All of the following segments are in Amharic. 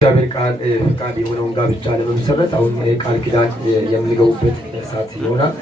እግዚአብሔር ቃል ፍቃድ የሆነውን ጋብቻ ለመመስረት አሁን ቃል ኪዳን የምንገቡበት ሰዓት ይሆናል።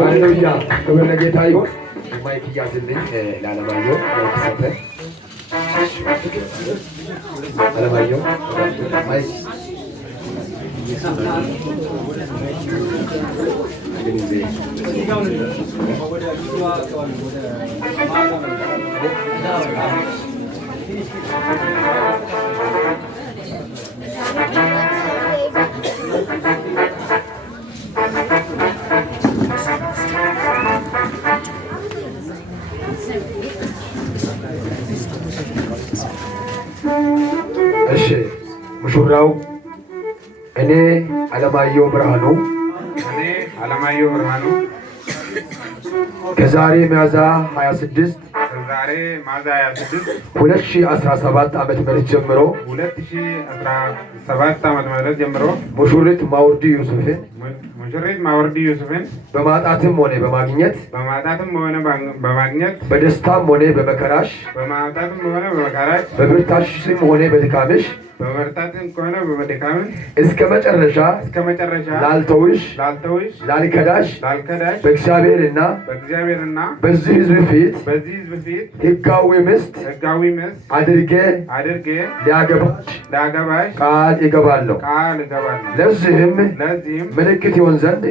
ሃሌሉያ ክብር ለጌታ ይሁን። ማይክ ያዝልኝ ለዓለማየሁ ሰጠ ዓለማየሁ ማይክ እሺ ሙሽራው እኔ ዓለማየሁ ብርሃኑ ከዛሬ ሚያዝያ 26 2017 ዓመተ ምህረት ጀምሮ ሙሽሪት ማውርዲ ዩሱፍን በማጣትም ሆነ በማግኘት በደስታም ሆነ በመከራሽ በብርታሽም ሆነ በድካምሽ እስከ መጨረሻ ላልተውሽ ላልከዳሽ በእግዚአብሔርና በዚህ ሕዝብ ፊት ሕጋዊ ሚስት አድርጌ ሊያገባሽ ቃል እገባለሁ። ለዚህም ምልክት ይሆን ዘንድ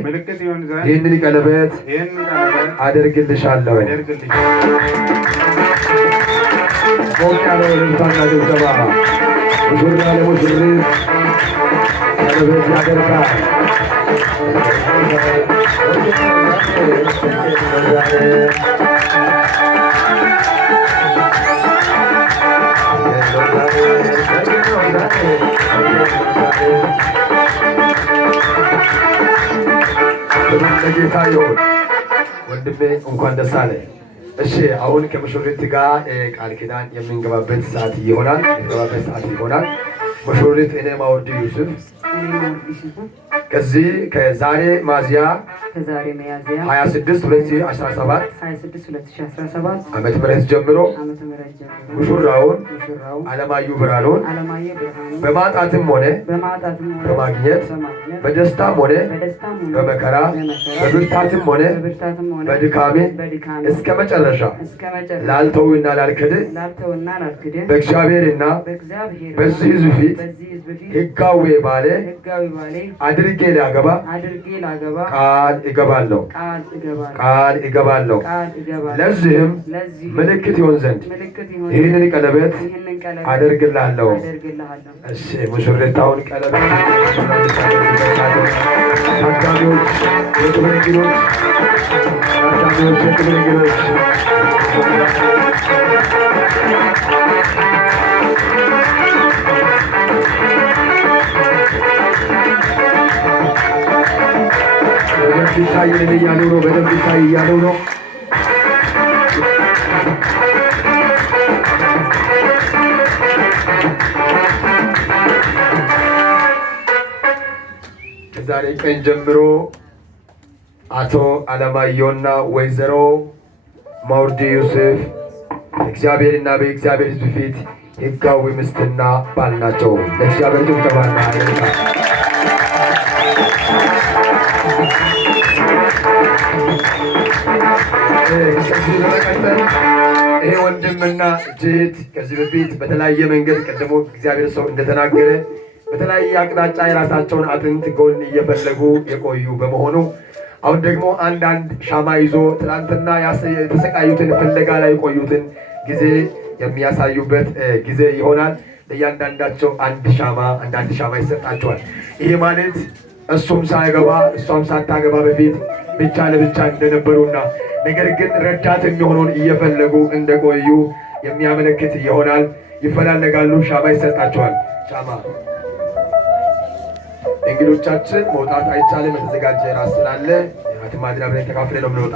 ይህንን ቀለበት አደርግልሻለሁ። ሞቅ ያለ እልልታና ጭብጨባ ሙሽራ ለሙሽሪት ቀለበት ያደርጋል። ለጌታ ይሁን። ወንድሜ እንኳን ደስ አለ። እሺ አሁን ከሙሽሪት ጋር ቃል ኪዳን የምንገባበት ሰዓት ይሆናል። ሙሽሪት እኔ ማውርዲ ዩሱፍ ከዛሬ ሚያዝያ 26 2017 ዓመተ ምህረት ጀምሮ ሙሽራውን ዓለማየሁ ብርሃኑን በማጣትም ሆነ በማግኘት በደስታም ሆነ በመከራ በብርታትም ሆነ በድካሜ እስከ መጨረሻ ላልተውና ላልክድ በእግዚአብሔርና በዚህ ሕዝብ ፊት ሕጋዊ ባለ አድርጌ ላገባ ቃል እገባለሁ። ለዚህም ምልክት ይሆን ዘንድ ይህንን ቀለበት አደርግልሃለሁ። እሺ ሙሽሪታውን ቀለበት ታዳሚዎች፣ የክብር እንግዶች በደንብ ይታይልን እያሉ ነው። በደንብ ይታይ እያሉ ነው። ከዛሬ ቀን ጀምሮ አቶ ዓለማየሁና ወይዘሮ ማውርዲ ዩሱፍ እግዚአብሔርና በእግዚአብሔር ሕዝብ ፊት ሕጋዊ ሚስትና ባል ናቸው። ለእግዚአብሔር ጭብጨባና ከዚህ በመቀጠል ይሄ ወንድምና እህት ከዚህ በፊት በተለያየ መንገድ ቀደሞ እግዚአብሔር ሰው እንደተናገረ በተለያየ አቅጣጫ የራሳቸውን አጥንት ጎን እየፈለጉ የቆዩ በመሆኑ አሁን ደግሞ አንዳንድ ሻማ ይዞ ትናንትና የተሰቃዩትን ፍለጋ ላይ የቆዩትን ጊዜ የሚያሳዩበት ጊዜ ይሆናል። ለእያንዳንዳቸው አንድ ሻማ ይሰጣቸዋል። ይሄ ማለት እሱም ሳይገባ እሷም ሳታገባ በፊት ብቻ ለብቻ እንደነበሩና ነገር ግን ረዳት የሚሆነውን እየፈለጉ እንደቆዩ የሚያመለክት ይሆናል። ይፈላለጋሉ፣ ሻማ ይሰጣቸዋል። ሻማ እንግዶቻችን መውጣት አይቻልም። የተዘጋጀ ራስ ስላለ የራትን ማድሪያ ብለን ተካፍለ ነው የምንወጣ።